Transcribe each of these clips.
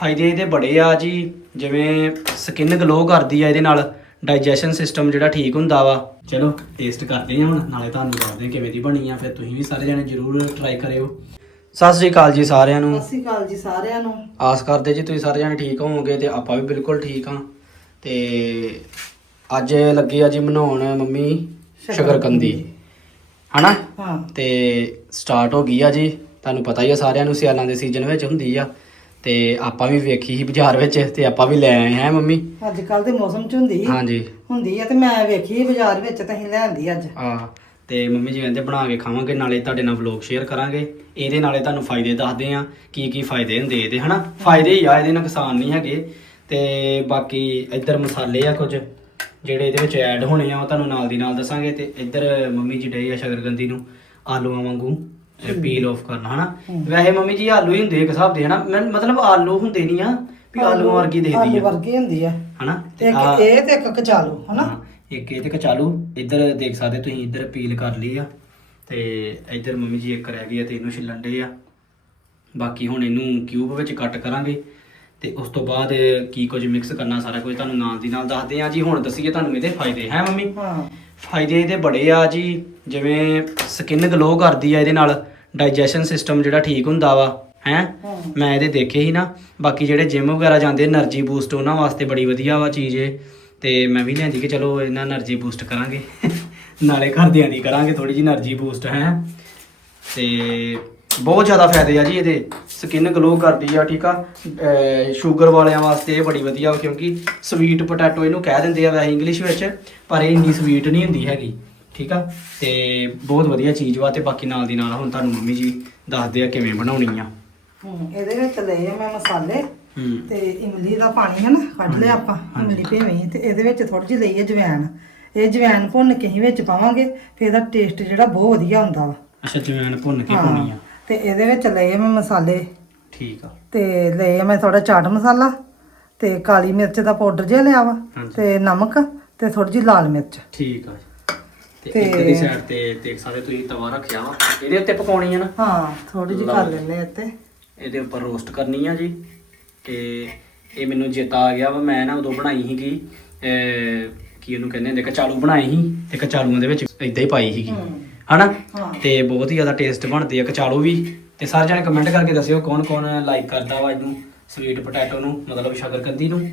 ਫਾਇਦੇ ਇਹਦੇ ਬੜੇ ਆ ਜੀ ਜਿਵੇਂ ਸਕਿਨ ਗਲੋ ਕਰਦੀ ਆ ਇਹਦੇ ਨਾਲ ਡਾਈਜੈਸ਼ਨ ਸਿਸਟਮ ਜਿਹੜਾ ਠੀਕ ਹੁੰਦਾ ਵਾ। ਚਲੋ ਟੇਸਟ ਕਰਦੇ ਹਾਂ ਹੁਣ ਨਾਲੇ ਤੁਹਾਨੂੰ ਦੱਸਦੇ ਹਾਂ ਕਿਵੇਂ ਦੀ ਬਣੀ ਆ ਫਿਰ ਤੁਸੀਂ ਵੀ ਸਾਰੇ ਜਣੇ ਜਰੂਰ ਟਰਾਈ ਕਰਿਓ। ਸਤਿ ਸ੍ਰੀ ਅਕਾਲ ਜੀ ਸਾਰਿਆਂ ਨੂੰ। ਸਤਿ ਸ਼੍ਰੀ ਅਕਾਲ ਜੀ ਸਾਰਿਆਂ ਨੂੰ। ਆਸ ਕਰਦੇ ਜੀ ਤੁਸੀਂ ਸਾਰੇ ਜਣੇ ਠੀਕ ਹੋਵੋਗੇ ਤੇ ਆਪਾਂ ਵੀ ਬਿਲਕੁਲ ਠੀਕ ਹਾਂ। ਤੇ ਅੱਜ ਲੱਗੇ ਆ ਜੀ ਬਣਾਉਣ ਮੰਮੀ ਸ਼ਕਰਕੰਦੀ। ਹਨਾ? ਹਾਂ। ਤੇ ਸਟਾਰਟ ਹੋ ਗਈ ਆ ਜੀ। ਤੁਹਾਨੂੰ ਪਤਾ ਹੀ ਆ ਸਾਰਿਆਂ ਨੂੰ ਸਿਆਲਾਂ ਦੇ ਸੀਜ਼ਨ ਵਿੱਚ ਹੁੰਦੀ ਆ। ਤੇ ਆਪਾਂ ਵੀ ਵੇਖੀ ਸੀ ਬਾਜ਼ਾਰ ਵਿੱਚ ਤੇ ਆਪਾਂ ਵੀ ਲੈ ਆਏ ਹਾਂ ਮੰਮੀ। ਅੱਜ ਕੱਲ ਦੇ ਮੌਸਮ ਚ ਹੁੰਦੀ ਹਾਂਜੀ। ਹੁੰਦੀ ਆ ਤੇ ਮੈਂ ਵੇਖੀ ਬਾਜ਼ਾਰ ਵਿੱਚ ਤਾਂ ਅਸੀਂ ਲੈਂਦੀ ਅੱਜ। ਆ ਤੇ ਮੰਮੀ ਜੀ ਕਹਿੰਦੇ ਬਣਾ ਕੇ ਖਾਵਾਂਗੇ ਨਾਲੇ ਤੁਹਾਡੇ ਨਾਲ ਵਲੌਗ ਸ਼ੇਅਰ ਕਰਾਂਗੇ। ਇਹਦੇ ਨਾਲੇ ਤੁਹਾਨੂੰ ਫਾਇਦੇ ਦੱਸਦੇ ਆ ਕੀ ਕੀ ਫਾਇਦੇ ਹੁੰਦੇ ਇਹਦੇ ਹਨਾ? ਫਾਇਦੇ ਹੀ ਆ ਇਹਦੇ ਨੁਕਸਾਨ ਨਹੀਂ ਹੈਗੇ। ਤੇ ਬਾਕੀ ਇੱਧਰ ਮਸਾਲੇ ਆ ਕੁਝ ਜਿਹੜੇ ਇਹਦੇ ਵਿੱਚ ਐਡ ਹੋਣੇ ਆ ਉਹ ਤੁਹਾਨੂੰ ਨਾਲ ਦੀ ਨਾਲ ਦੱਸਾਂਗੇ। ਤੇ ਇੱਧਰ ਮੰਮੀ ਜੀ ਡੇ ਆ ਸ਼ਕਰਗੰਦੀ ਨੂੰ ਆਲੂਆਂ ਵਾਂਗੂ। ਪੀਲ ਆਫ ਕਰਨਾ ਹਨਾ। ਵੈਸੇ ਮੰਮੀ ਜੀ ਆਲੂ ਹੀ ਹੁੰਦੇ ਇੱਕ ਹਿਸਾਬ ਦੇ ਹਨਾ? ਮੈਂ- ਮਤਲਬ ਆਲੂ ਹੁੰਦੇ ਨਹੀਂ ਆ ਵੀ ਆਲੂ ਵਰਗੀ ਦੇਖਦੀ ਆਲੂ ਆ ਵਰਗੀ ਹੁੰਦੀ ਆ। ਹਨਾ? ਤੇ ਇੱਕ ਇਹ ਤੇ ਇੱਕ ਕਚਾਲੂ ਹਨਾ? ਹਾਂ, ਇੱਕ ਇਹ ਤੇ ਕਚਾਲੂ ਇੱਧਰ ਦੇਖ ਸਕਦੇ ਤੁਸੀਂ ਇੱਧਰ ਪੀਲ ਕਰ ਲਈ ਆ। ਤੇ ਇੱਧਰ ਮੰਮੀ ਜੀ ਇੱਕ ਰਹਿ ਗਈ ਆ ਤੇ ਇਹਨੂੰ ਛਿੱਲਣ ਡੇ ਆ। ਬਾਕੀ ਹੁਣ ਇਹਨੂੰ ਕਿਊਬ ਵਿੱਚ ਕੱਟ ਕਰਾਂਗੇ। ਤੇ ਉਸ ਤੋਂ ਬਾਅਦ ਕੀ ਕੁਝ ਮਿਕਸ ਕਰਨਾ ਸਾਰਾ ਕੁਝ ਤੁਹਾਨੂੰ ਨਾਲ ਦੀ ਨਾਲ ਦੱਸਦੇ ਆ। ਜੀ ਹੁਣ ਦੱਸੀਏ ਤੁਹਾਨੂੰ ਇਹਦੇ ਫਾਇਦੇ ਹੈ ਮੰਮੀ? ਹਾਂ। ਫਾਇਦੇ ਇਹਦੇ ਬੜੇ ਆ ਜੀ ਜਿਵੇਂ ਸਕਿਨ ਗਲੋ ਕਰਦੀ ਆ ਇਹਦੇ ਨਾਲ ਡਾਈਜੈਸ਼ਨ ਸਿਸਟਮ ਜਿਹੜਾ ਠੀਕ ਹੁੰਦਾ ਵਾ ਹੈ? ਮੈਂ ਇਹਦੇ ਦੇਖੇ ਹੀ ਨਾ ਬਾਕੀ ਜਿਹੜੇ ਜਿਮ ਵਗੈਰਾ ਜਾਂਦੇ એનર્ਜੀ ਬੂਸਟ ਉਹਨਾਂ ਵਾਸਤੇ ਬੜੀ ਵਧੀਆ ਵਾ ਚੀਜ਼ ਏ ਤੇ ਮੈਂ ਵੀ ਲੈਂਦੀ ਕਿ ਚਲੋ ਇਹਨਾਂ એનર્ਜੀ ਬੂਸਟ ਕਰਾਂਗੇ। ਨਾਲੇ ਘਰਦਿਆਂ ਦੀ ਕਰਾਂਗੇ ਥੋੜੀ ਜੀ એનર્ਜੀ ਬੂਸਟ ਹੈ? ਤੇ ਬਹੁਤ ਜ਼ਿਆਦਾ ਫਾਇਦੇ ਆ ਜੀ ਇਹਦੇ। ਸਕਿਨ ਗਲੋ ਕਰਦੀ ਆ ਠੀਕ ਆ? ਸ਼ੂਗਰ ਵਾਲਿਆਂ ਵਾਸਤੇ ਇਹ ਬੜੀ ਵਧੀਆ ਕਿਉਂਕਿ ਸਵੀਟ ਪੋਟੈਟੋ ਇਹਨੂੰ ਕਹਿ ਦਿੰਦੇ ਆ ਵੈਸੇ ਇੰਗਲਿਸ਼ ਵਿੱਚ ਪਰ ਇਹ ਇੰਨੀ ਸਵੀਟ ਨਹੀਂ ਹੁੰਦੀ ਹੈਗੀ ਠੀਕ ਆ? ਤੇ ਬਹੁਤ ਵਧੀਆ ਚੀਜ਼ ਵਾ ਤੇ ਬਾਕੀ ਨਾਲ ਦੀ ਨਾਲ ਹੁਣ ਤੁਹਾਨੂੰ ਮੰਮੀ ਜੀ ਦੱਸਦੇ ਆ ਕਿਵੇਂ ਬਣਾਉਣੀ ਆ। ਹੂੰ ਇਹਦੇ ਵਿੱਚ ਲਏ ਆ ਮੈਂ ਮਸਾਲੇ ਤੇ ਇਮਲੀ ਦਾ ਪਾਣੀ ਹੈ ਨਾ ਕੱਢ ਲਿਆ ਆਪਾਂ ਇਮਲੀ ਭੇਵੀ ਤੇ ਇਹਦੇ ਵਿੱਚ ਥੋੜੀ ਜਿਹੀ ਲਈ ਹੈ ਜਵੈਣ। ਇਹ ਜਵੈਣ ਭੁੰਨ ਕੇ ਹੀ ਵਿੱਚ ਪਾਵਾਂਗੇ ਫਿਰ ਇਹਦਾ ਟੇਸਟ ਜਿਹੜਾ ਬਹੁਤ ਵਧੀਆ ਹੁੰਦਾ ਵਾ। ਅੱਛਾ ਜਵੈਣ ਭੁੰਨ ਕੇ ਪਾਉਣੀ ਆ। ਤੇ ਇਹਦੇ ਵਿੱਚ ਲਏ ਮੈਂ ਮਸਾਲੇ। ਠੀਕ ਆ। ਤੇ ਲਏ ਮੈਂ ਥੋੜਾ ਚਾਟ ਮਸਾਲਾ ਤੇ ਕਾਲੀ ਮਿਰਚ ਦਾ ਪਾਊਡਰ ਜਿਹਾ ਲਿਆ ਵਾ ਹਾਂਜੀ। ਤੇ ਨਮਕ ਤੇ ਥੋੜੀ ਜਿਹੀ ਲਾਲ ਮਿਰਚ। ਠੀਕ ਆ। ਤੇ ਤੇ- ਇੱਕ ਦੀ ਸਾਈਡ ਤੇ ਦੇਖ ਸਕਦੇ ਤੁਸੀਂ ਤਵਾ ਰੱਖਿਆ ਵਾ। ਇਹਦੇ ਉੱਤੇ ਪਕਾਉਣੀ ਆ ਨਾ? ਹਾਂ ਥੋੜੀ ਜਿਹੀ ਕਰ ਲੈਣੇ ਇੱਥੇ। ਇਹਦੇ ਉੱਪਰ ਰੋਸਟ ਕਰਨੀ ਆ ਜੀ। ਤੇ ਇਹ ਮੈਨੂੰ ਚੇਤਾ ਆ ਗਿਆ ਵਾ ਮੈਂ ਨਾ ਉਦੋਂ ਬਣਾਈ ਸੀਗੀ ਅਹ, ਕੀ ਉਹਨੂੰ ਕਹਿੰਦੇ ਹੁੰਦੇ ਕਚਾਲੂ ਬਣਾਏ ਸੀ ਤੇ ਕਚਾਲੂਆਂ ਦੇ ਵਿੱਚ ਇਦਾਂ ਹੀ ਪਾਈ ਸੀਗੀ। ਹੂੰ। ਹਨਾ? ਹਾਂ। ਤੇ ਬਹੁਤ ਹੀ ਜ਼ਿਆਦਾ ਟੇਸਟ ਬਣਦੇ ਆ ਕਚਾਲੂ ਵੀ। ਤੇ ਸਾਰੇ ਜਣੇ ਕਮੈਂਟ ਕਰਕੇ ਦੱਸਿਓ ਕੌਣ ਕੌਣ ਲਾਈਕ ਕਰਦਾ ਵਾ ਇਹਨੂੰ ਸਵੀਟ ਪੋਟੈਟੋ ਨੂੰ ਮਤਲਬ ਸ਼ਕਰਕੰਦੀ ਨੂੰ।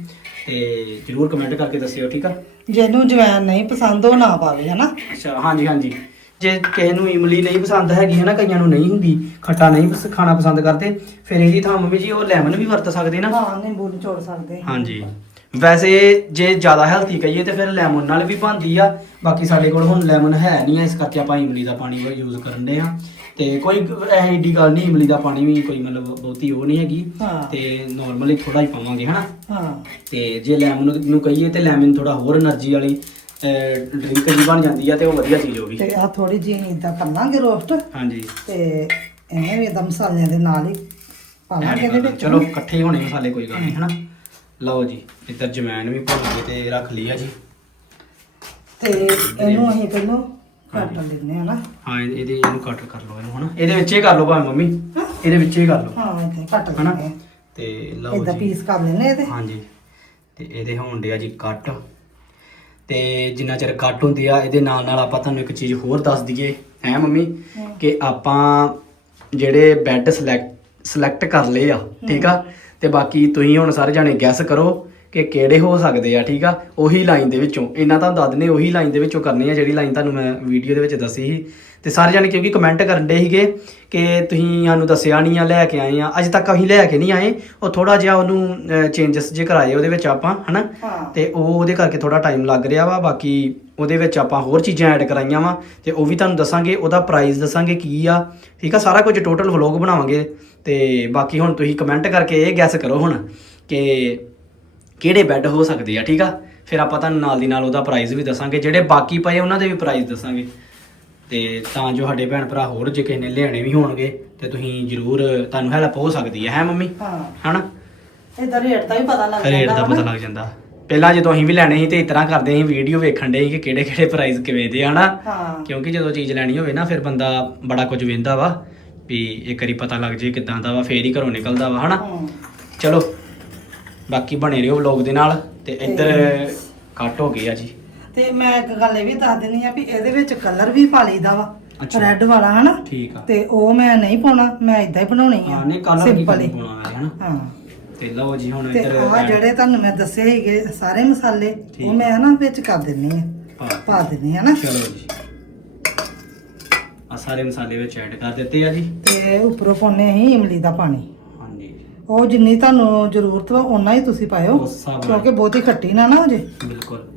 ਤੇ ਜਰੂਰ ਕਮੈਂਟ ਕਰਕੇ ਦੱਸਿਓ ਠੀਕ ਆ? ਜਿਹਨੂੰ ਜਵੈਣ ਨਹੀਂ ਪਸੰਦ ਉਹ ਨਾ ਪਾਵੇ ਹਨਾ? ਅੱਛਾ ਹਾਂਜੀ ਹਾਂਜੀ। ਜੇ ਕਿਸੇ ਨੂੰ ਇਮਲੀ ਨਹੀਂ ਪਸੰਦ ਹੈਗੀ ਹੈ ਨਾ ਕਈਆਂ ਨੂੰ ਨਹੀਂ ਹੁੰਦੀ। ਖੱਟਾ ਨਹੀਂ ਪਸ- ਖਾਣਾ ਪਸੰਦ ਕਰਦੇ। ਫਿਰ ਇਹਦੀ ਥਾਂ ਮੰਮੀ ਜੀ ਉਹ ਲੈਮਨ ਵੀ ਵਰਤ ਸਕਦੇ ਨਾ। ਹਾਂ ਨਿੰਬੂ ਨਿਚੋੜ ਸਕਦੇ। ਹਾਂਜੀ। ਵੈਸੇ ਜੇ ਜ਼ਿਆਦਾ ਹੈਲਥੀ ਕਹੀਏ ਤੇ ਫਿਰ ਲੈਮਨ ਨਾਲ ਵੀ ਬਣਦੀ ਆ। ਬਾਕੀ ਸਾਡੇ ਕੋਲ ਹੁਣ ਲੈਮਨ ਹੈ ਨਹੀਂ ਆ ਇਸ ਕਰਕੇ ਆਪਾਂ ਇਮਲੀ ਦਾ ਪਾਣੀ ਯੂਜ਼ ਕਰਨ ਦੇ ਆ। ਤੇ ਕੋਈ ਐਡੀ ਗੱਲ ਨਹੀਂ ਇਮਲੀ ਦਾ ਪਾਣੀ ਵੀ ਕੋਈ ਮਤਲਬ ਬਹੁਤੀ ਉਹ ਨਹੀਂ ਹੈਗੀ। ਤੇ ਨਾਰਮਲੀ ਥੋੜਾ ਹੀ ਪਾਵਾਂਗੇ ਹਨਾ? ਤੇ ਜੇ ਲੈਮਨ ਨੂੰ ਕਹੀਏ ਤੇ ਲੈਮਨ ਥੋੜਾ ਹੋਰ એનર્ਜੀ ਵਾਲੀ ਡਰਿੰਕ ਜੀ ਬਣ ਜਾਂਦੀ ਆ ਤੇ ਉਹ ਵਧੀਆ ਚੀਜ਼ ਹੋ ਗਈ। ਤੇ ਆ ਥੋੜੀ ਜੀ ਇਦਾਂ ਕਰ ਲਾਂਗੇ ਰੋਸਟ ਹਾਂਜੀ। ਤੇ ਇਹਨੇ ਵੀ ਇਦਾਂ ਮਸਾਲਿਆਂ ਦੇ ਨਾਲ ਹੀ ਪਾ ਚਲੋ ਇਕੱਠੇ ਹੋਣੇ ਮਸਾਲੇ ਕੋਈ ਗੱਲ ਨਹੀਂ ਹਨਾ? ਲਓ ਜੀ ਇੱਧਰ ਜਮੈਨ ਵੀ ਭੁੰਨ ਕੇ ਤੇ ਰੱਖ ਲਈ ਆ ਜੀ। ਤੇ ਇਹਨੂੰ ਅਸੀਂ ਪਹਿਲਾਂ ਕੱਟ ਲੈਂਦੇ ਆ ਨਾ। ਹਾਂ ਇਹ- ਇਹਦੇ ਇਹਨੂੰ ਕੱਟ ਕਰ ਲਓ ਇਹਨੂੰ ਹਨਾ। ਇਹਦੇ ਵਿੱਚ ਹੀ ਕਰ ਲਓ ਭਾਵੇਂ ਮੰਮੀ। ਇਹਦੇ ਵਿੱਚ ਹੀ ਕਰ ਲਓ। ਹਾਂ ਇਦਾਂ ਕੱਟ ਹਨਾ? ਲੈਂਦੇ ਤੇ ਲਓ ਇਦਾਂ ਜੀ। ਪੀਸ ਕਰ ਲੈਣੇ ਇਹਦੇ। ਹਾਂਜੀ। ਤੇ ਇਹਦੇ ਹੋਣ ਡਿਆ ਜੀ ਕੱਟ ਤੇ ਜਿੰਨਾ ਚਿਰ ਕੱਟ ਹੁੰਦੀ ਆ ਇਹਦੇ ਨਾਲ ਨਾਲ ਆਪਾਂ ਤੁਹਾਨੂੰ ਇੱਕ ਚੀਜ਼ ਹੋਰ ਦੱਸ ਦਈਏ। ਹੈ ਮੰਮੀ। ਕਿ ਆਪਾਂ ਜਿਹੜੇ ਬੈੱਡ ਸਿਲੈਕਟ ਸਿਲੈਕਟ ਕਰ ਲਏ ਆ ਠੀਕ ਆ? ਤੇ ਬਾਕੀ ਤੁਸੀਂ ਹੁਣ ਸਾਰੇ ਜਾਣੇ ਗੈਸ ਕਰੋ ਕਿ ਕਿਹੜੇ ਹੋ ਸਕਦੇ ਆ ਠੀਕ ਆ? ਉਹੀ ਲਾਈਨ ਦੇ ਵਿੱਚੋਂ। ਇਹਨਾਂ ਤੁਹਾਨੂੰ ਦੱਸ ਦਨੇ ਉਹੀ ਲਾਈਨ ਦੇ ਵਿੱਚੋਂ ਕਰਨੀ ਆ ਜਿਹੜੀ ਲਾਈਨ ਤੁਹਾਨੂੰ ਮੈਂ ਵੀਡੀਓ ਦੇ ਵਿੱਚ ਦੱਸੀ ਸੀ। ਤੇ ਸਾਰੇ ਜਾਣੇ ਕਿਉਂਕਿ ਕਮੈਂਟ ਕਰਨ ਦੇ ਸੀਗੇ ਕਿ ਤੁਸੀਂ ਸਾਨੂੰ ਦੱਸਿਆ ਨਹੀਂ ਆ ਲੈ ਕੇ ਆਏ ਆ। ਅਜੇ ਤੱਕ ਅਸੀਂ ਲੈ ਕੇ ਨਹੀਂ ਆਏ। ਉਹ ਥੋੜਾ ਜਿਹਾ ਉਹਨੂੰ ਚੇਂਜਸ ਜੇ ਕਰਾਏ ਉਹਦੇ ਵਿੱਚ ਆਪਾਂ ਹਨਾ? ਤੇ ਉਹ ਉਹਦੇ ਕਰਕੇ ਥੋੜਾ ਟਾਈਮ ਲੱਗ ਰਿਹਾ ਵਾ। ਬਾਕੀ ਉਹਦੇ ਵਿੱਚ ਆਪਾਂ ਹੋਰ ਚੀਜ਼ਾਂ ਐਡ ਕਰਾਈਆਂ ਵਾ। ਤੇ ਉਹ ਵੀ ਤੁਹਾਨੂੰ ਦੱਸਾਂਗੇ ਉਹਦਾ ਪ੍ਰਾਈਸ ਦੱਸਾਂਗੇ ਕੀ ਆ। ਠੀਕ ਆ? ਸਾਰਾ ਕੁਝ ਟੋਟਲ ਵਲੌਗ ਬਣਾਵਾਂਗੇ। ਤੇ ਬਾਕੀ ਹੁਣ ਤੁਸੀਂ ਕਮੈਂਟ ਕਰਕੇ ਇਹ ਗੈਸ ਕਰੋ ਹੁਣ ਕਿ ਕਿਹੜੇ ਬੈੱਡ ਹੋ ਸਕਦੇ ਆ ਠੀਕ ਆ? ਫਿਰ ਆਪਾਂ ਤੁਹਾਨੂੰ ਨਾਲ ਦੀ ਨਾਲ ਉਹਦਾ ਪ੍ਰਾਈਸ ਵੀ ਦੱਸਾਂਗੇ ਜਿਹੜੇ ਬਾਕੀ ਪਏ ਉਹਨਾਂ ਦੇ ਵੀ ਪ੍ਰਾਈਸ ਦੱਸਾਂਗੇ। ਤੇ ਤਾਂ ਜੋ ਸਾਡੇ ਭੈਣ ਭਰਾ ਹੋਰ ਜੇ ਕਿਸੇ ਨੇ ਲਿਆਣੇ ਵੀ ਹੋਣਗੇ ਤੇ ਤੁਸੀਂ ਜਰੂਰ ਤੁਹਾਨੂੰ ਹੈਲਪ ਹੋ ਸਕਦੀ ਹੈ ਹੈ ਮੰਮੀ? ਹਾਂ। ਹਨਾ? ਇਹਦਾ ਰੇਟ ਦਾ ਵੀ ਪਤਾ ਲੱਗ ਰੇਟ ਦਾ ਜਾਂਦਾ ਪਤਾ। ਲੱਗ ਜਾਂਦਾ। ਪਹਿਲਾਂ ਜਦੋਂ ਅਸੀਂ ਵੀ ਲੈਣੇ ਸੀ ਤੇ ਇਸ ਤਰ੍ਹਾਂ ਕਰਦੇ ਸੀ ਵੀਡੀਓ ਵੇਖਣ ਦੇ ਸੀ ਕਿ ਕਿਹੜੇ ਕਿਹੜੇ ਪ੍ਰਾਈਸ ਕਿਵੇਂ ਦੇ ਹਨਾ? ਕਿਉਂਕਿ ਜਦੋਂ ਚੀਜ਼ ਲੈਣੀ ਹੋਵੇ ਨਾ ਫਿਰ ਬੰਦਾ ਬੜਾ ਕੁਝ ਵੇਂਦਾ ਵਾ। ਵੀ ਇੱਕ ਵਾਰੀ ਪਤਾ ਲੱਗ ਜੇ ਕਿਦਾਂ ਦਾ ਵਾ ਫੇਰ ਹੀ ਘਰੋਂ ਨਿਕਲਦਾ ਵਾ ਹਨਾ। ਚਲੋ ਬਾਕੀ ਬਣੇ ਰਹੋ ਵਲੌਗ ਦੇ ਨਾਲ ਤੇ ਇੱਧਰ ਕੱਟ ਹੋ ਗਏ ਆ ਜੀ। ਤੇ ਮੈਂ ਇੱਕ ਗੱਲ ਇਹ ਵੀ ਦੱਸ ਦਿੰਨੀ ਆ ਵੀ ਇਹਦੇ ਵਿੱਚ ਕਲਰ ਵੀ ਪਾ ਲਈਦਾ ਵਾ ਅੱਛਾ। ਰੈੱਡ ਵਾਲਾ ਹਨਾ? ਠੀਕ ਆ। ਤੇ ਉਹ ਮੈਂ ਨਹੀਂ ਪਾਉਣਾ ਮੈਂ ਇਦਾਂ ਹੀ ਬਣਾਉਣੀ ਆ। ਹਾਂ ਨੇ ਕਲਰ ਕੀ simple ਹੀ। ਪਾਉਣਾ ਹੈ ਹਨਾ? ਹਾਂ। ਤੇ ਲਓ ਜੀ ਹੁਣ ਤੇ ਇੱਧਰ ਆ ਜਿਹੜੇ ਤੁਹਾਨੂੰ ਮੈਂ ਦੱਸੇ ਸੀਗੇ ਸਾਰੇ ਮਸਾਲੇ ਠੀਕ ਉਹ ਮੈਂ ਨਾ ਵਿੱਚ ਕਰ ਦਿੰਨੀ ਆ ਹਾਂ। ਪਾ ਦਿੰਨੀ ਆ ਨਾ ਚਲੋ ਜੀ। ਆ ਸਾਰੇ ਮਸਾਲੇ ਵਿੱਚ ਐਡ ਕਰ ਦਿੱਤੇ ਆ ਜੀ। ਤੇ ਉੱਪਰੋਂ ਪਾਉਨੇ ਅਸੀਂ ਇਮਲੀ ਦਾ ਪਾਣੀ। ਹਾਂਜੀ। ਉਹ ਜਿੰਨੀ ਤੁਹਾਨੂੰ ਜ਼ਰੂਰਤ ਵਾ ਓਨਾ ਹੀ ਤੁਸੀਂ ਪਾਇਓ। ਉਸ ਹਿਸਾਬ ਨਾਲ। ਕਿਉਂਕਿ ਬਹੁਤੀ ਖੱਟੀ ਨਾ ਨਾ ਹੋ ਜੇ। ਬਿਲਕੁਲ।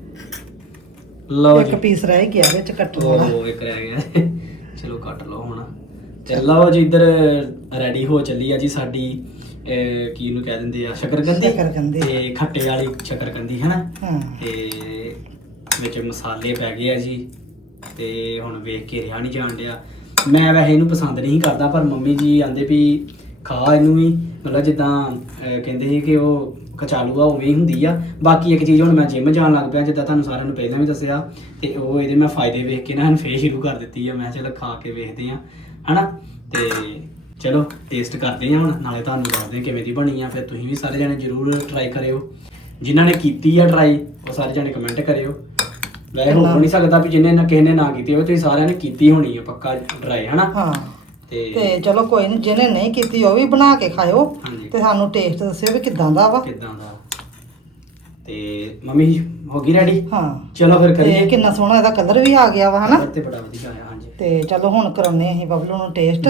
ਲਓ ਇੱਕ ਜੀ। ਪੀਸ ਰਹਿ ਗਿਆ ਵਿੱਚ ਕੱਟਣ ਵਾਲਾ। ਉਹ ਇੱਕ ਰਹਿ ਗਿਆ। ਚਲੋ ਕੱਟ ਲਓ ਹੁਣ। ਤੇ ਲਓ ਜੀ ਇੱਧਰ ਰੈਡੀ ਹੋ ਚੱਲੀ ਆ ਜੀ ਸਾਡੀ ਅਹ, ਕੀ ਨੂੰ ਕਹਿ ਦਿੰਦੇ ਆ ਸ਼ਕਰਕੰਦੀ ਸ਼ੱਕਰਕੰਦੀ। ਤੇ ਖੱਟੇ ਵਾਲੀ ਸ਼ਕਰਕੰਦੀ ਹੈ ਨਾ ਹਾਂ। ਤੇ ਵਿੱਚ ਮਸਾਲੇ ਪੈ ਗਏ ਆ ਜੀ। ਤੇ ਹੁਣ ਵੇਖ ਕੇ ਰਿਹਾ ਨਹੀਂ ਜਾਣ ਡਿਆ। ਮੈਂ ਵੈਸੇ ਇਹਨੂੰ ਪਸੰਦ ਨਹੀਂ ਕਰਦਾ ਪਰ ਮੰਮੀ ਜੀ ਆਂਦੇ ਵੀ ਖਾ ਇਹਨੂੰ ਵੀ। ਮਤਲਬ ਜਿੱਦਾਂ ਅਹ, ਕਹਿੰਦੇ ਸੀ ਕਿ ਉਹ ਕਚਾਲੂ ਆ ਉਵੇਂ ਹੀ ਹੁੰਦੀ ਆ। ਬਾਕੀ ਇੱਕ ਚੀਜ਼ ਹੁਣ ਮੈਂ ਜਿਮ ਜਾਣ ਲੱਗ ਪਿਆ ਜਿੱਦਾਂ ਤੁਹਾਨੂੰ ਸਾਰਿਆਂ ਨੂੰ ਪਹਿਲਾਂ ਵੀ ਦੱਸਿਆ ਤੇ ਉਹ ਇਹਦੇ ਮੈਂ ਫਾਇਦੇ ਵੇਖ ਕੇ ਨਾ ਹੁਣ ਫੇਰ ਸ਼ੁਰੂ ਕਰ ਦਿੱਤੀ ਆ। ਮੈਂ ਕਿਹਾ ਚਲੋ ਖਾ ਕੇ ਵੇਖਦੇ ਆ ਹਨਾ? ਤੇ ਚਲੋ ਟੇਸਟ ਕਰਦੇ ਆ ਹੁਣ ਨਾਲੇ ਤੁਹਾਨੂੰ ਦੱਸਦੇ ਆ ਕਿਵੇਂ ਦੀ ਬਣੀ ਆ। ਫਿਰ ਤੁਸੀਂ ਵੀ ਸਾਰੇ ਜਣੇ ਜ਼ਰੂਰ ਟਰਾਈ ਕਰਿਓ। ਜਿਨ੍ਹਾਂ ਨੇ ਕੀਤੀ ਆ ਟਰਾਈ ਉਹ ਸਾਰੇ ਜਣੇ ਕਮੈਂਟ ਕਰਿਓ। ਵੈਸੇ ਹੋ ਨਹੀਂ ਸਕਦਾ ਵੀ ਜਿਹਨੇ ਨਾ ਕਿਸੇ ਨੇ ਨਾ ਕੀਤੀ ਹੋਵੇ ਤੁਸੀਂ ਸਾਰਿਆਂ ਨੇ ਕੀਤੀ ਹੋਣੀ ਆ ਪੱਕਾ ਟਰਾਈ ਹਨਾ? ਹਾਂ। ਤੇ ਤੇ ਚਲੋ ਕੋਈ ਨਹੀਂ ਜਿਹਨੇ ਨਹੀਂ ਕੀਤੀ ਉਹ ਵੀ ਬਣਾ ਕੇ ਖਾਇਓ ਹਾਂਜੀ। ਤੇ ਸਾਨੂੰ ਟੇਸਟ ਦੱਸਿਓ ਵੀ ਕਿਦਾਂ ਦਾ ਵਾ। ਕਿਦਾਂ ਦਾ ਤੇ ਮੰਮੀ ਹੋ ਗਈ ਰੈਡੀ ਹਾਂ। ਚਲੋ ਫਿਰ ਤੇ ਕਰੀਏ। ਕਿੰਨਾ ਸੋਹਣਾ ਇਹਦਾ ਕਲਰ ਵੀ ਆ ਗਿਆ ਵਾ ਹਨਾ? ਤੇ ਬੜਾ ਵਧੀਆ ਆਇਆ ਹਾਂਜੀ। ਤੇ ਚਲੋ ਹੁਣ ਕਰਾਉਨੇ ਅਸੀਂ ਬਬਲੂ ਨੂੰ ਟੇਸਟ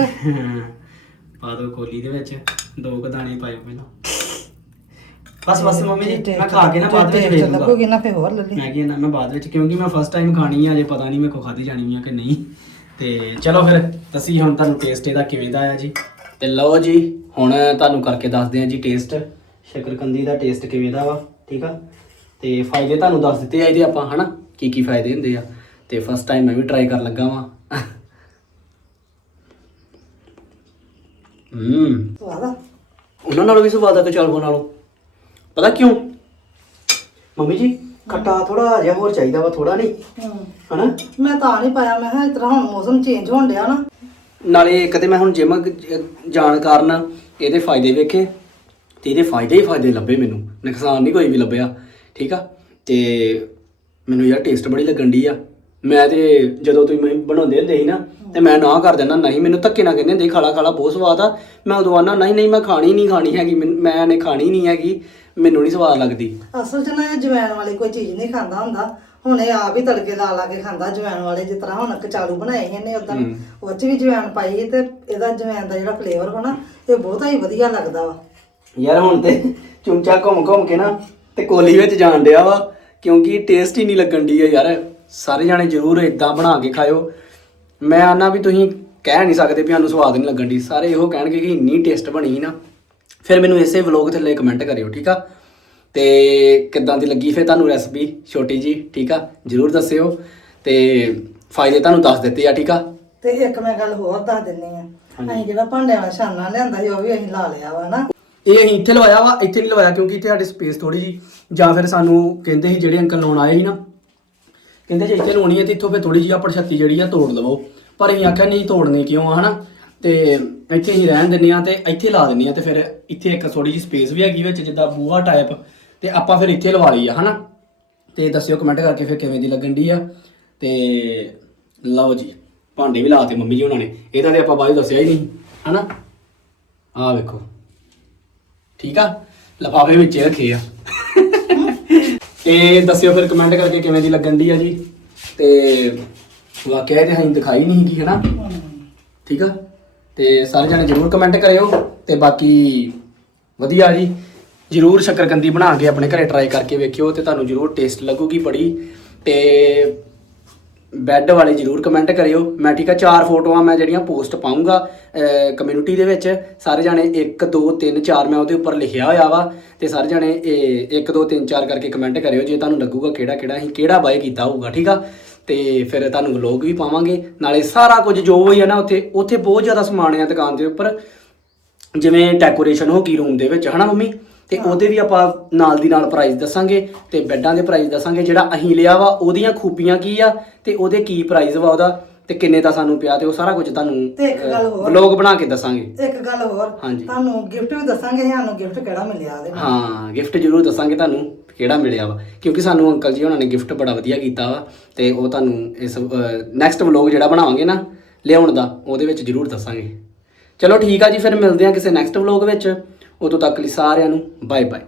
ਪਾ ਦੋ ਕੋਲੀ ਦੇ ਵਿੱਚ ਦੋ ਕੁ ਦਾਣੇ ਪਾਇਓ ਪਹਿਲਾਂ ਬਸ ਬਸ ਮੰਮੀ ਜੀ ਮੈਂ ਖਾ ਕੇ ਨਾ ਬਾਅਦ ਵਿੱਚ ਵੇਖ ਲੂੰਗਾ ਲੱਗੂਗੀ ਨਾ ਫੇ ਹੋਰ ਲੈ ਲਈ ਮੈਂ ਕੀ ਨਾ ਮੈਂ ਬਾਅਦ ਵਿੱਚ ਕਿਉਂਕਿ ਮੈਂ ਫਸਟ ਟਾਈਮ ਖਾਣੀ ਆ ਅਜੇ ਪਤਾ ਨਹੀਂ ਮੇਰੇ ਕੋ ਖਾਦੀ ਜਾਣੀ ਆ ਕਿ ਨਹੀਂ। ਤੇ ਚਲੋ ਫਿਰ ਦੱਸੀ ਹੁਣ ਤੁਹਾਨੂੰ ਟੇਸਟ ਇਹਦਾ ਕਿਵੇਂ ਦਾ ਆਇਆ ਜੀ। ਤੇ ਲਓ ਜੀ ਹੁਣ ਤੁਹਾਨੂੰ ਕਰਕੇ ਦੱਸਦੇ ਆ ਜੀ ਟੇਸਟ ਸ਼ਕਰਕੰਦੀ ਦਾ ਟੇਸਟ ਕਿਵੇਂ ਦਾ ਵਾ ਠੀਕ ਆ? ਤੇ ਫਾਇਦੇ ਤੁਹਾਨੂੰ ਦੱਸ ਦਿੱਤੇ ਆ ਇਹਦੇ ਆਪਾਂ ਹਨਾ? ਕੀ ਕੀ ਫਾਇਦੇ ਹੁੰਦੇ ਆ। ਤੇ ਫਸਟ ਟਾਈਮ ਮੈਂ ਵੀ ਟਰਾਈ ਕਰਨ ਲੱਗਾ ਵਾਂ। ਹੂੰ। ਸਵਾਦ ਆ। ਉਹਨਾਂ ਨਾਲੋਂ ਵੀ ਸਵਾਦ ਆ ਕਚਾਲੂਆਂ ਨਾਲੋਂ ਪਤਾ ਕਿਉਂ? ਮੰਮੀ ਜੀ ਖੱਟਾ ਥੋੜਾ ਜਿਹਾ ਹੋਰ ਚਾਹੀਦਾ ਵਾ ਥੋੜਾ ਨਹੀਂ। ਹਨਾ? ਮੈਂ ਤਾਂ ਨਹੀਂ ਪਾਇਆ ਮੈਂ ਕਿਹਾ ਇਸ ਤਰ੍ਹਾਂ ਹੁਣ ਮੌਸਮ ਚੇਂਜ ਹੋਣ ਡਿਆ ਨਾ। ਨਾਲੇ ਕਦੇ ਮੈਂ ਹੁਣ ਜਿਮ ਜਾਣ ਕਾਰਨ ਇਹਦੇ ਫਾਇਦੇ ਵੇਖੇ ਤੇ ਇਹਦੇ ਫਾਇਦੇ ਹੀ ਫਾਇਦੇ ਲੱਭੇ ਮੈਨੂੰ। ਨੁਕਸਾਨ ਨਹੀਂ ਕੋਈ ਵੀ ਲੱਭਿਆ ਠੀਕ ਆ? ਤੇ ਮੈਨੂੰ ਯਾਰ ਟੇਸਟ ਬੜੀ ਲੱਗਣ ਦੀ ਆ। ਮੈਂ ਤੇ ਜਦੋਂ ਤੁਸੀਂ ਮੈਨੂੰ ਬਣਾਉਂਦੇ ਹੁੰਦੇ ਸੀ ਨਾ ਤੇ ਮੈਂ ਨਾ ਕਰ ਦਿੰਦਾ ਨਹੀਂ ਮੈਨੂੰ ਧੱਕੇ ਨਾ ਕਹਿੰਦੇ ਹੁੰਦੇ ਸੀ, ਖਾਲਾ ਖਾਲਾ ਬਹੁਤ ਸਵਾਦ ਆ। ਮੈਂ ਉਦੋਂ ਆਨਾ ਨਹੀਂ ਨਹੀਂ ਮੈਂ ਖਾਣੀ ਨਹੀਂ ਖਾਣੀ ਹੈਗੀ ਮੈਨ- ਮੈਂ ਨੇ ਖਾਣੀ ਨਹੀਂ ਹੈਗੀ। ਮੈਨੂੰ ਨਹੀਂ ਸਵਾਦ ਲੱਗਦੀ। ਅਸਲ 'ਚ ਨਾ ਇਹ ਜਵੈਣ ਵਾਲੀ ਕੋਈ ਚੀਜ਼ ਨਹੀਂ ਖਾਂਦਾ ਹੁੰਦਾ। ਹੁਣ ਇਹ ਆਪ ਹੀ ਤੜਕੇ ਲਾ ਲਾ ਕੇ ਖਾਂਦਾ ਜਵੈਣ ਵਾਲੇ ਜਿਸ ਤਰ੍ਹਾਂ ਹੁਣ ਕਚਾਲੂ ਬਣਾਏ ਇਹਨੇ ਉਦੋਂ ਹੂੰ। ਉਹ 'ਚ ਵੀ ਜਵੈਣ ਪਾਈ ਸੀ ਤੇ ਇਹਦਾ ਜਵੈਣ ਦਾ ਜਿਹੜਾ ਫਲੇਵਰ ਹੋਣਾ ਇਹ ਬਹੁਤਾ ਹੀ ਵਧੀਆ ਲੱਗਦਾ ਵਾ। ਯਾਰ ਹੁਣ ਤੇ ਚੁੰਚਾ ਘੁੰਮ ਘੁੰਮ ਕੇ ਨਾ ਤੇ ਕੋਲੀ ਵਿੱਚ ਜਾਣ ਡਿਆ ਵਾ ਕਿਉਂਕਿ ਟੇਸਟ ਹੀ ਨਹੀਂ ਲੱਗਣ ਦੀ ਯਾਰ। ਸਾਰੇ ਜਾਣੇ ਜ਼ਰੂਰ ਇਦਾਂ ਬਣਾ ਕੇ ਖਾਇਓ। ਮੈਂ ਆਨਾ ਵੀ ਤੁਸੀਂ ਕਹਿ ਨਹੀਂ ਸਕਦੇ ਵੀ ਸਾਨੂੰ ਸਵਾਦ ਨਹੀਂ ਲੱਗਣ ਦੀ ਸਾਰੇ ਇਹੋ ਕਹਿਣਗੇ ਕਿ ਇੰਨੀ ਟੇਸਟ ਬਣੀ ਨਾ। ਫਿਰ ਮੈਨੂੰ ਇਸੇ ਵਲੌਗ ਥੱਲੇ ਕਮੈਂਟ ਕਰਿਓ ਠੀਕ ਆ? ਤੇ ਕਿੱਦਾਂ ਦੀ ਲੱਗੀ ਫਿਰ ਤੁਹਾਨੂੰ ਰੈਸਪੀ ਛੋਟੀ ਜੀ ਠੀਕ ਆ? ਜ਼ਰੂਰ ਦੱਸਿਓ ਤੇ ਫਾਇਦੇ ਤੁਹਾਨੂੰ ਦੱਸ ਦਿੱਤੇ ਆ ਠੀਕ ਆ? ਤੇ ਇੱਕ ਮੈਂ ਗੱਲ ਹੋਰ ਦੱਸ ਦਿੰਨੀ ਆ। ਅਸੀਂ ਜਿਹੜਾ ਭਾਂਡਿਆਂ ਵਾਲਾ ਛਾਨਾ ਲਿਆਂਦਾ ਸੀ ਉਹ ਵੀ ਅਸੀਂ ਲਾ ਲਿਆ ਵਾ ਨਾ। ਇਹ ਅਸੀਂ ਇੱਥੇ ਲਵਾਇਆ ਵਾ ਇੱਥੇ ਨਹੀਂ ਲਵਾਇਆ ਕਿਉਂਕਿ ਇੱਥੇ ਸਾਡੀ ਸਪੇਸ ਥੋੜੀ ਜੀ। ਜਾਂ ਫਿਰ ਸਾਨੂੰ ਕਹਿੰਦੇ ਸੀ ਜਿਹੜੇ ਅੰਕਲ ਲਾਉਣ ਆਏ ਸੀ ਨਾ ਕਹਿੰਦੇ ਜੇ ਇੱਥੇ ਲਾਉਣੀ ਹੈ ਤੇ ਇੱਥੋਂ ਫਿਰ ਥੋੜੀ ਜਿਹੀ ਆਪਣੀ ਛੱਤੀ ਜਿਹੜੀ ਆ ਤੋੜ ਲਵੋ। ਪਰ ਅਸੀਂ ਆਖਿਆ ਨਹੀਂ ਤੋੜਨੀ ਕਿਉਂ ਆ ਹਨਾ? ਤੇ ਇੱਥੇ ਅਸੀਂ ਰਹਿਣ ਦਿੰਨੇ ਆ ਤੇ ਇੱਥੇ ਲਾ ਦਿੰਨੇ ਆ ਤੇ ਫਿਰ ਇੱਥੇ ਇੱਕ ਥੋੜੀ ਜਿਹੀ ਸਪੇਸ ਵੀ ਹੈਗੀ ਵਿੱਚ ਜਿੱਦਾਂ ਬੂਹਾ ਟਾਈਪ ਤੇ ਆਪਾਂ ਫਿਰ ਇੱਥੇ ਲਵਾ ਲਈ ਆ ਹਨਾ? ਤੇ ਦੱਸਿਓ ਕਮੈਂਟ ਕਰਕੇ ਫਿਰ ਕਿਵੇਂ ਦੀ ਲੱਗਣ ਦੀ ਆ। ਤੇ ਲਓ ਜੀ, ਭਾਂਡੇ ਵੀ ਲਾਤੇ ਮੰਮੀ ਜੀ ਉਹਨਾਂ ਨੇ। ਇਹਦਾ ਤੇ ਆਪਾਂ ਬਾਅਦ ਦੱਸਿਆ ਹੀ ਨਹੀਂ, ਹਨਾ? ਆਹ ਵੇਖੋ। ਠੀਕ ਆ? ਲਫਾਫੇ ਵਿੱਚ ਰੱਖੇ ਆ। ਤੇ ਦੱਸਿਓ ਫਿਰ ਕਮੈਂਟ ਕਰਕੇ ਕਿਵੇਂ ਦੀ ਲੱਗਣ ਦੀ ਆ ਜੀ। ਤੇ ਵਾਕਿਆ ਇਹ ਤੇ ਅਸੀਂ ਦਿਖਾਈ ਨਹੀਂ ਕੀ ਹਨਾ? ਠੀਕ ਆ? ਤੇ ਸਾਰੇ ਜਣੇ ਜਰੂਰ ਕਮੈਂਟ ਕਰਿਓ ਤੇ ਬਾਕੀ ਵਧੀਆ ਜੀ, ਜਰੂਰ ਸ਼ੱਕਰਕੰਦੀ ਬਣਾ ਕੇ ਆਪਣੇ ਘਰੇ ਟਰਾਈ ਕਰਕੇ ਵੇਖਿਓ ਤੇ ਤੁਹਾਨੂੰ ਜਰੂਰ ਟੇਸਟ ਲੱਗੂਗੀ ਬੜੀ ਤੇ ਬੈੱਡ ਵਾਲੇ ਜਰੂਰ ਕਮੈਂਟ ਕਰਿਓ। ਮੈਂ ਠੀਕ ਆ, ਚਾਰ ਫੋਟੋਆਂ ਮੈਂ ਜਿਹੜੀਆਂ ਪੋਸਟ ਪਾਉਂਗਾ ਕਮਿਊਨਿਟੀ ਦੇ ਵਿੱਚ। ਸਾਰੇ ਜਾਣੇ 1 2 3 4 ਮੈਂ ਉਹਦੇ ਉੱਪਰ ਲਿਖਿਆ ਹੋਇਆ ਵਾ ਤੇ ਸਾਰੇ ਜਾਣੇ ਇਹ 1 2 3 4 ਕਰਕੇ ਕਮੈਂਟ ਕਰਿਓ ਜੇ ਤੁਹਾਨੂੰ ਲੱਗੂਗਾ ਕਿਹੜਾ ਕਿਹੜਾ ਅਸੀਂ ਕਿਹੜਾ ਬਾਏ ਕੀਤਾ ਹੋਊਗਾ, ਠੀਕ ਆ? ਤੇ ਫਿਰ ਤੁਹਾਨੂੰ ਵਲੋਗ ਵੀ ਪਾਵਾਂਗੇ। ਨਾਲੇ ਸਾਰਾ ਕੁਝ ਜੋ ਵੀ ਹੈ ਨਾ ਉੱਥੇ ਉੱਥੇ ਬਹੁਤ ਜ਼ਿਆਦਾ ਸਮਾਨ ਆ ਦੁਕਾਨ ਦੇ ਉੱਪਰ। ਜਿਵੇਂ ਡੈਕੋਰੇਸ਼ਨ ਹੋ ਗਈ ਰੂਮ ਦੇ ਵਿੱਚ ਹਨਾ ਮੰਮੀ? ਤੇ ਉਹਦੇ ਵੀ ਆਪਾਂ ਨਾਲ ਦੀ ਨਾਲ ਪ੍ਰਾਈਸ ਦੱਸਾਂਗੇ ਤੇ ਬੈੱਡਾਂ ਦੇ ਪ੍ਰਾਈਸ ਦੱਸਾਂਗੇ। ਜਿਹੜਾ ਅਸੀਂ ਲਿਆ ਵਾ ਉਹਦੀਆਂ ਖੂਬੀਆਂ ਕੀ ਆ ਤੇ ਉਹਦੇ ਕੀ ਪ੍ਰਾਈਸ ਵਾ ਉਹਦਾ ਤੇ ਕਿੰਨੇ ਦਾ ਸਾਨੂੰ ਪਿਆ ਤੇ ਉਹ ਸਾਰਾ ਕੁਝ ਤੁਹਾਨੂੰ ਤੇ ਇੱਕ ਗੱਲ ਹੋਰ। ਵਲੌਗ ਬਣਾ ਕੇ ਦੱਸਾਂਗੇ। ਇੱਕ ਗੱਲ ਹੋਰ। ਹਾਂਜੀ। ਤੁਹਾਨੂੰ ਗਿਫਟ ਵੀ ਦੱਸਾਂਗੇ ਸਾਨੂੰ ਗਿਫਟ ਕਿਹੜਾ ਮਿਲਿਆ ਉਹਦੇ ਨਾਲ? ਹਾਂ ਗਿਫਟ ਜ਼ਰੂਰ ਦੱਸਾਂਗੇ ਤੁਹਾਨੂੰ। ਕਿਹੜਾ ਮਿਲਿਆ ਵਾ? ਕਿਉਂਕਿ ਸਾਨੂੰ ਅੰਕਲ ਜੀ ਉਹਨਾਂ ਨੇ ਗਿਫਟ ਬੜਾ ਵਧੀਆ ਕੀਤਾ ਵਾ ਤੇ ਉਹ ਤੁਹਾਨੂੰ ਇਸ ਨੈਕਸਟ ਵਲੌਗ ਜਿਹੜਾ ਬਣਾਵਾਂਗੇ ਨਾ, ਲਿਆਉਣ ਦਾ, ਉਹਦੇ ਵਿੱਚ ਜ਼ਰੂਰ ਦੱਸਾਂਗੇ। ਚਲੋ ਠੀਕ ਆ ਜੀ, ਫਿਰ ਮਿਲਦੇ ਆ ਕਿਸੇ ਨੈਕਸਟ ਵਲੌਗ ਵਿੱਚ। ਉਦੋਂ ਤੱਕ ਲਈ ਸਾਰਿਆਂ ਨੂੰ ਬਾਏ ਬਾਏ